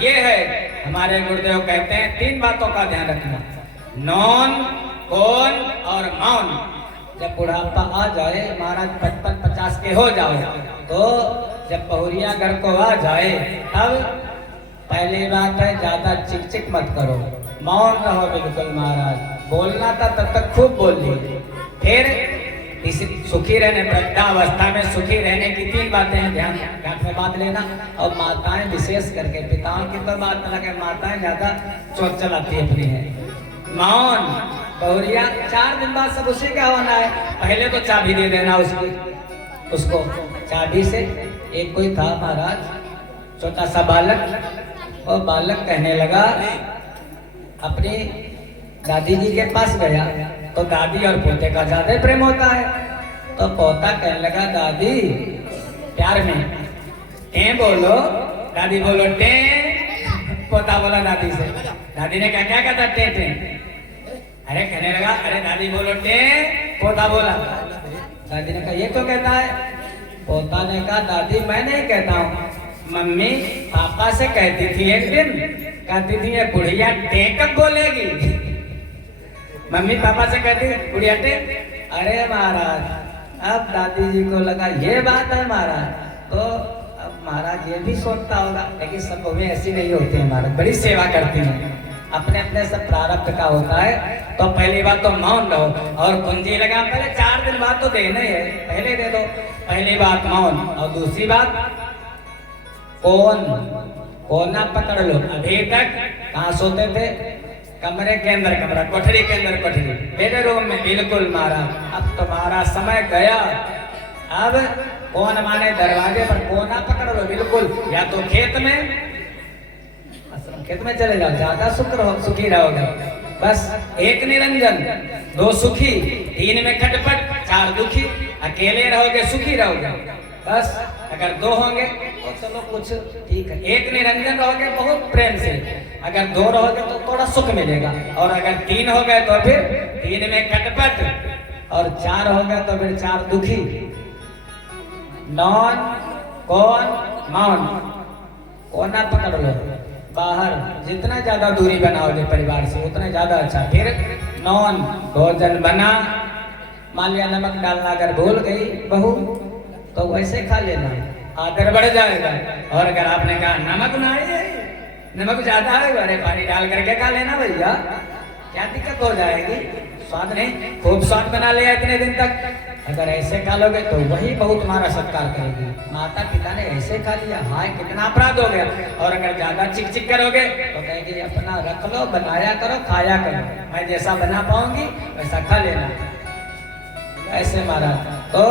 ये है हमारे गुरुदेव कहते हैं 3 बातों का ध्यान रखना, नौन, कौन और मौन। जब बुढ़ापा आ जाए, महाराज 55-50 के हो जाओ, तो जब बहुरिया घर को आ जाए, तब पहली बात है ज्यादा चिक चिक मत करो, मौन रहो बिल्कुल। महाराज बोलना था तब तक खूब बोल ली। फिर इसी सुखी रहने, वृद्धावस्था में सुखी रहने की 3 बातें हैं, ध्यान में बात लेना। और माताएं विशेष करके, पिताओं की तो बात ना लगे, माताएं ज्यादा चोट चलाती अपनी है। मौन, बहुरिया 4 दिन बाद सब उसी का होना है। पहले तो चाबी दे देना उसको चाबी से। एक कोई था महाराज, छोटा सा बालक, और बालक कहने लगा, अपनी दादी जी के पास गया, तो दादी और पोते का ज्यादा प्रेम होता है। तो पोता कहने लगा, दादी प्यार में टे बोलो, दादी बोलो टे। पोता बोला दादी से, दादी ने कहा क्या कहता टे टे। अरे कहने लगा, अरे दादी बोलो टे, पोता बोला। दादी ने कहा ये तो कहता है। पोता ने कहा, दादी मैं नहीं कहता हूँ, मम्मी पापा से कहती थी एक दिन, कहती थी ये बुढ़िया टे कब बोलेगी। मम्मी पापा से कहती बुढ़िया टे। अरे महाराज, अब दादी जी को लगा ये बात है महाराज, तो अब महाराज ये भी सोचता होगा, लेकिन सब बहुएं ऐसी नहीं होती हैं महाराज, बड़ी सेवा करती हैं, अपने अपने सब प्रारब्ध का होता है। तो पहली बात तो मौन रहो, और कुंजी लगा, पहले 4 दिन बाद तो देना ही है, पहले दे दो। पहली बात मौन, और दूसरी बात कौन ना पकड़ लो। अभी तक कहाँ सोते थे? कमरे के अंदर कमरा, कोठरी के अंदर कोठरी, बेडरूम में बिल्कुल महाराज। अब तुम्हारा समय गया, अब कौन माने दरवाजे पर कोना पकड़ लो बिल्कुल, या तो खेत में चले जाओ, ज्यादा सुखी रहोगे। बस 1 निरंजन, 2 सुखी, 3 में खटपट, 4 दुखी। अकेले रहोगे सुखी रहोगे, बस अगर 2 होंगे तो चलो कुछ ठीक है। 1 निरंजन रहोगे बहुत प्रेम से, अगर 2 रहोगे तो थोड़ा सुख मिलेगा, और अगर 3 हो गए तो फिर 3 में खटपट, और 4 हो गए तो फिर 4 दुखी। नौन, कौन, मौन, कोना पकड़ लो। बाहर जितना ज्यादा दूरी बनाओगे परिवार से उतना ज्यादा अच्छा। फिर नौन, भोजन बना, मान लिया नमक डालना अगर भूल गई बहू, तो वैसे खा लेना, आदर बढ़ जाएगा। और अगर आपने कहा नमक ना है, नमक ज्यादा है, अरे पानी डाल करके खा लेना भैया, क्या दिक्कत हो जाएगी। स्वाद नहीं, खूब स्वाद बना लिया इतने दिन तक। अगर ऐसे खा लोगे तो वही बहुत तुम्हारा सत्कार करेगी। माता पिता ने ऐसे खा लिया, हाय कितना अपराध हो गया। और अगर ज्यादा चिक चिक करोगे तो कहेगी अपना रख लो, बनाया करो, खाया करो, मैं जैसा बना पाऊंगी वैसा खा लेना। ऐसे महाराज तो